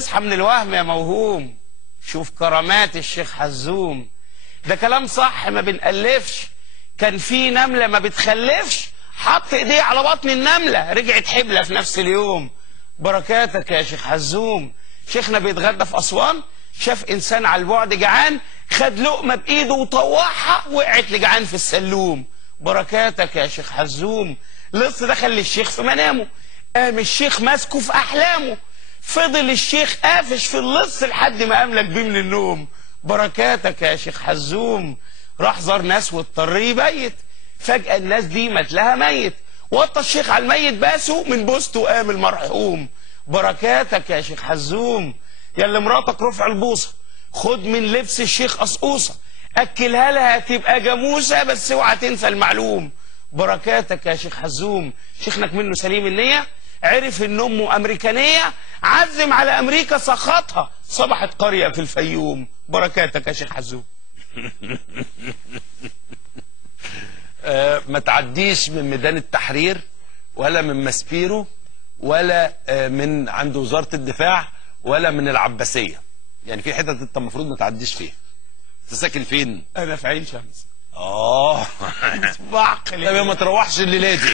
اصحى من الوهم يا موهوم، شوف كرامات الشيخ حزوم. ده كلام صح ما بنألفش. كان في نملة ما بتخلفش، حط ايديه على بطن النملة رجعت حبلة في نفس اليوم. بركاتك يا شيخ حزوم. شيخنا بيتغدى في أسوان، شاف إنسان على البعد جعان، خد لقمة بإيده وطوعها وقعت لجعان في السلوم. بركاتك يا شيخ حزوم. لص دخل للشيخ في منامه، قام الشيخ ماسكه في أحلامه، فضل الشيخ قافش في اللص لحد ما أملك بيه من النوم. بركاتك يا شيخ حزوم. راح زار ناس واضطر يبيت، فجأة الناس دي مات لها ميت، وطى الشيخ على الميت باسه، من بوسته قام المرحوم. بركاتك يا شيخ حزوم. يا اللي مراتك رفع البوصة، خد من لبس الشيخ قصقوصة، أكلها لها تبقى جاموسة، بس اوعى تنسى المعلوم. بركاتك يا شيخ حزوم. شيخنك منه سليم النية، عرف ان امه امريكانية، عزم على امريكا سخطها، صبحت قرية في الفيوم. بركاتك يا شيخ حزوم. ما تعديش من ميدان التحرير ولا من ماسبيرو ولا من عند وزارة الدفاع ولا من العباسية. يعني في حتت انت المفروض ما تعديش فيها. انت ساكن فين؟ انا في عين شمس. بعقل. طب ما تروحش الليلة دي.